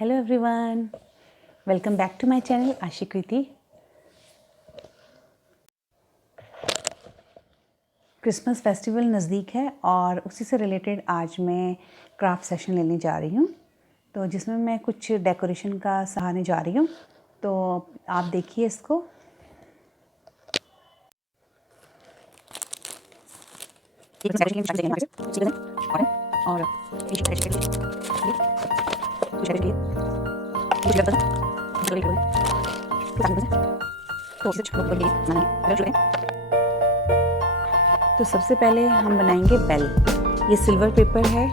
Hello everyone, welcome back to my channel Ashikriti. Christmas festival नज़दीक है और उसी से रिलेटेड आज मैं क्राफ्ट सेशन लेने जा रही हूँ, तो जिसमें मैं कुछ डेकोरेशन का सहारने जा रही हूँ। तो आप देखिए इसको। तो सबसे पहले हम बनाएंगे बेल। ये सिल्वर पेपर है,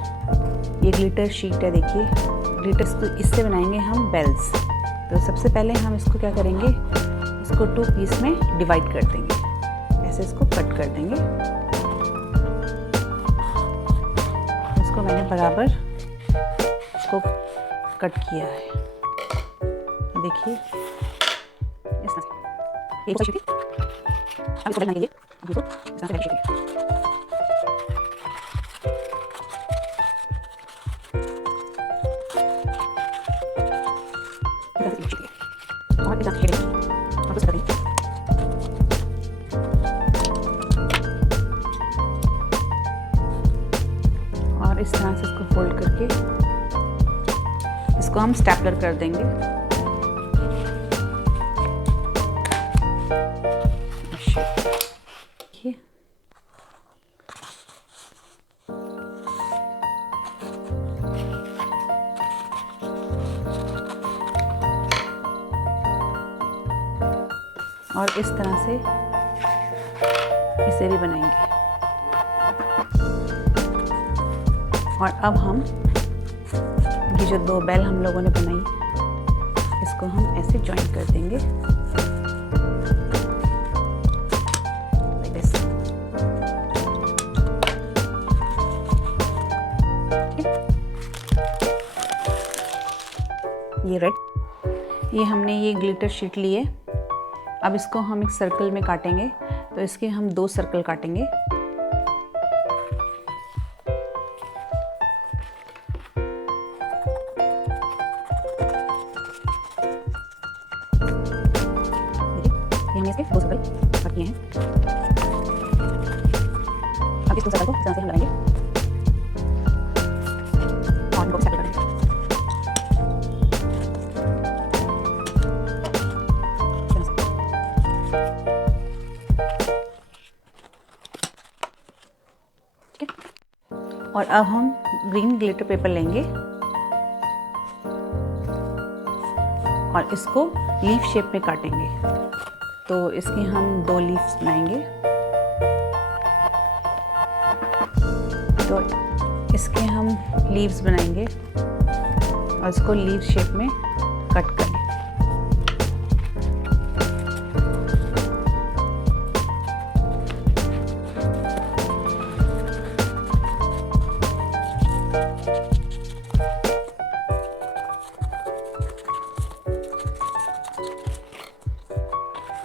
ये ग्लिटर शीट है। देखिए ग्लिटर्स को इससे बनाएंगे हम बेल्स। तो सबसे पहले हम इसको क्या करेंगे, इसको 2 पीस में डिवाइड कर देंगे। ऐसे इसको कट कर देंगे। इसको मैंने बराबर इसको कट किया है। देखिए इस तरह से एक शीट अब इसको बनाने के लिए इसको इस तरह से शीट और इस तरह से और कुछ करेंगे। और इस तरह से इसको फोल्ड करके इसको हम स्टेपलर कर देंगे। और इस तरह से इसे भी बनाएंगे। और अब हम ये जो 2 बेल हम लोगों ने बनाई, इसको हम ऐसे जॉइन कर देंगे। ये रेड, ये हमने ये ग्लिटर शीट ली है। अब इसको हम एक सर्कल में काटेंगे, तो इसके हम 2 सर्कल काटेंगे। देखिए हमने इसके 2 सर्कल कट किए हैं। अब इस 2 सर्कल को इस तरह से हम लगाएंगे और इनको सर्कल करेंगे। और अब हम ग्रीन ग्लिटर पेपर लेंगे और इसको लीफ शेप में काटेंगे। तो इसके हम 2 लीव्स बनाएंगे। तो इसके हम लीव्स बनाएंगे और इसको लीव शेप में कट करेंगे।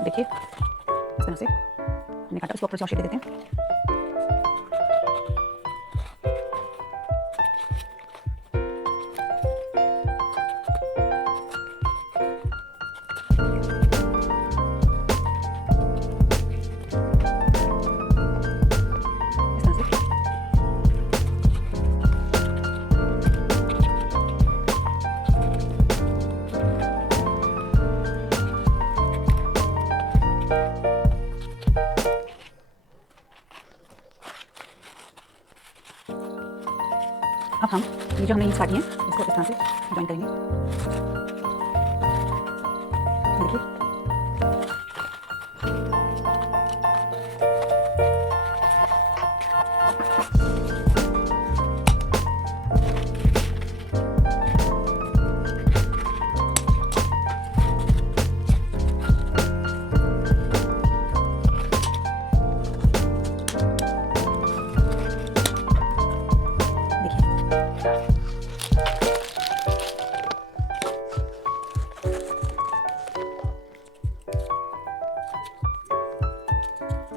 देखिए इस तरह से हमने काटा, इसको ऊपर से और शेप दे देते हैं। इस तरह से अब हम ये जो हमने लीव्स काटी हैं, इसको इस तरह से जॉइन करेंगे। देखिए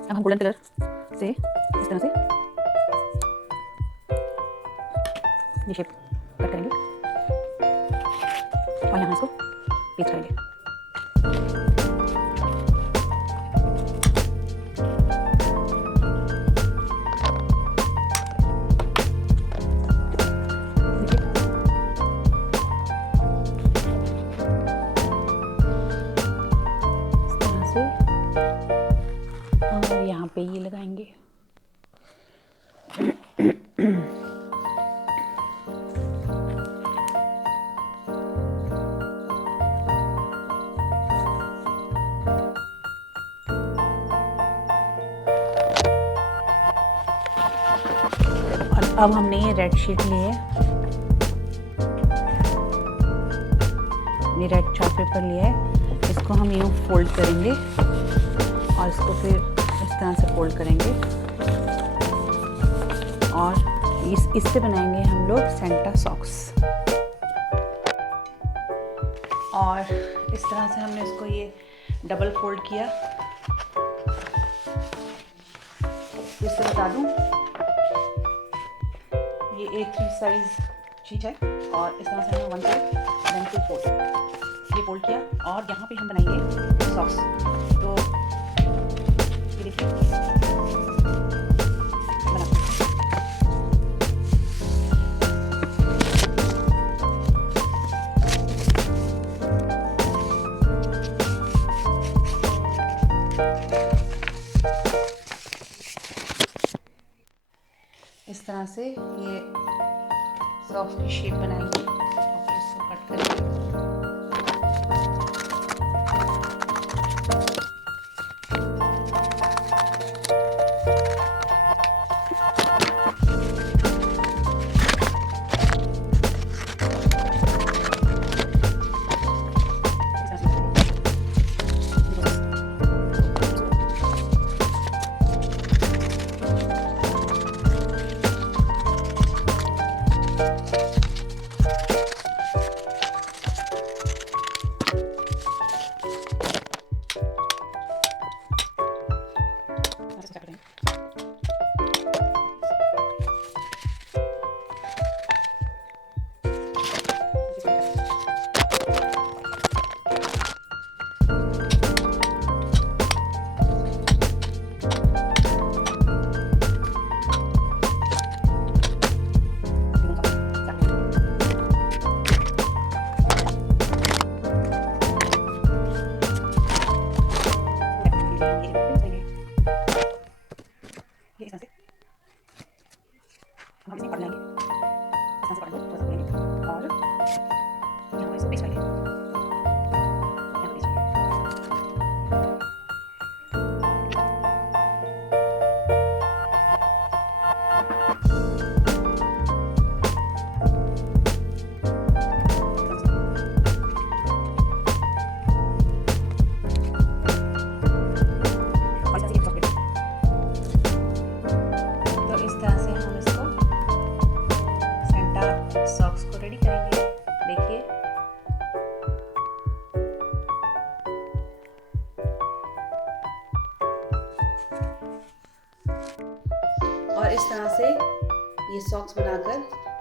अब हम गोल्डन कलर से इस तरह से ये शेप कट करेंगे। और यहाँ इसको पेस्ट करेंगे। और यहाँ पे ये लगाएंगे। और अब हमने ये रेड शीट ली है, ये रेड चार्ट पेपर लिया है, इसको हम यूँ फोल्ड करेंगे और इसको फिर इस तरह से फोल्ड करेंगे और इससे बनाएंगे हम लोग सेंटा सॉक्स। और इस तरह से हमने इसको ये डबल फोल्ड किया। इससे बता दूं, ये A3 साइज शीट है और इस तरह से हमने 1 साइड देन 2 फोल्ड, ये फोल्ड किया और यहाँ पे हम बनाएंगे सॉक्स। तो ये देखिए इस तरह से ये सॉक्स की शेप बनाएंगे और इसको कट करेंगे। हम इसे पढ़ लेंगे, इस तरह से पढ़ लो, थोड़ा सा पढ़ेंगे और यहाँ पर इसको पेस्ट करेंगे, यहाँ पेस्ट करेंगे। तो इस तरह से हम इसको सेंटा सॉक्स को रेडी करेंगे। देखिए और इस तरह से ये सॉक्स बनाकर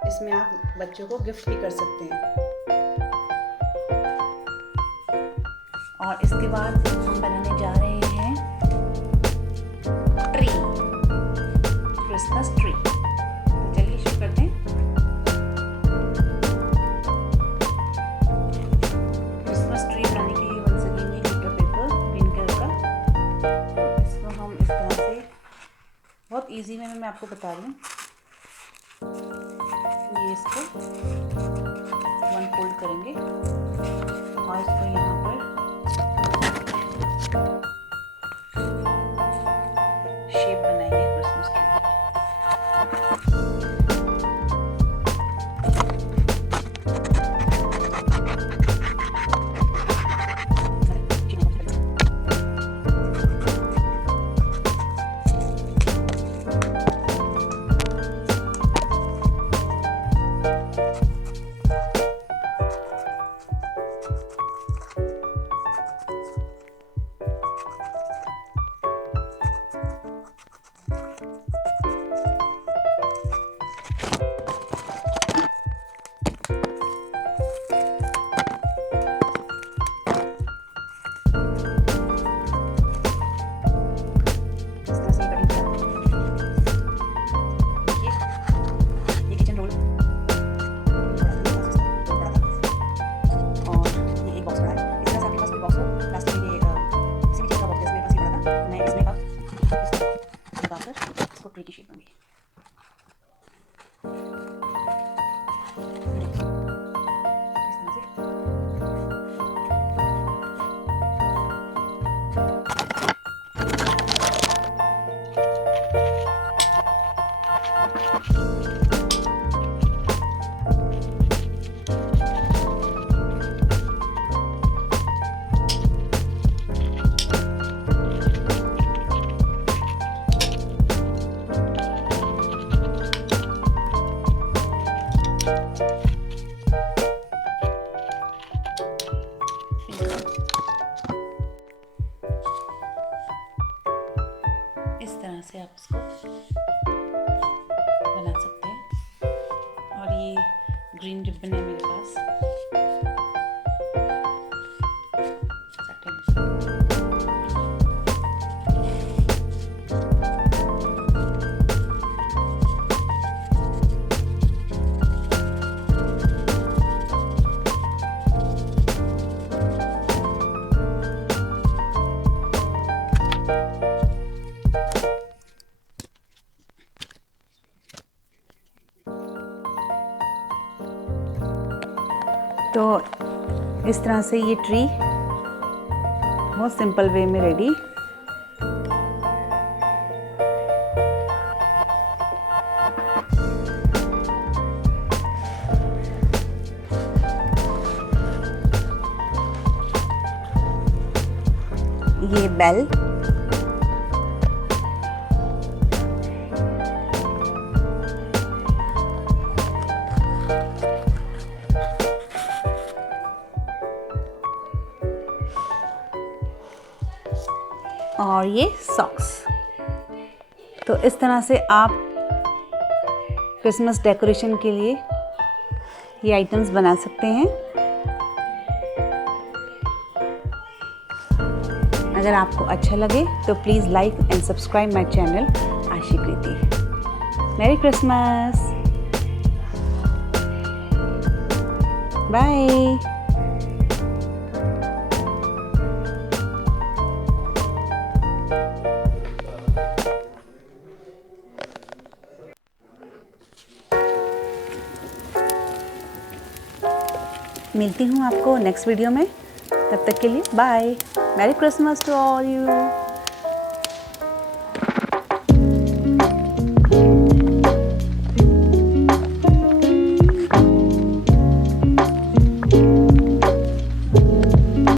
इसमें आप बच्चों को गिफ्ट भी कर सकते हैं। और इसके बाद हम बनाने जा रहे हैं ट्री, क्रिसमस ट्री। तो चलिए शुरू करते हैं। क्रिसमस ट्री बनाने के लिए वंस अगेन ये ग्लिटर पेपर ग्रीन कलर का, तो इसको हम इस तरह से बहुत इजी वे में मैं आपको बता रही हूँ। ये इसको 1 फोल्ड करेंगे और इसको यहाँ पर शेप बनाएंगे क्रिसमस ट्री। इस तरह से आप इसको बना सकते हैं। और ये ग्रीन रिबन है मेरे पास। तो इस तरह से ये ट्री बहुत सिंपल वे में रेडी। ये बेल, और ये सॉक्स। तो इस तरह से आप क्रिसमस डेकोरेशन के लिए ये आइटम्स बना सकते हैं। अगर आपको अच्छा लगे तो please like and subscribe my channel Ashikriti. Merry Christmas, bye. मिलती हूँ आपको नेक्स्ट वीडियो में, तब तक के लिए bye. Merry Christmas to all you.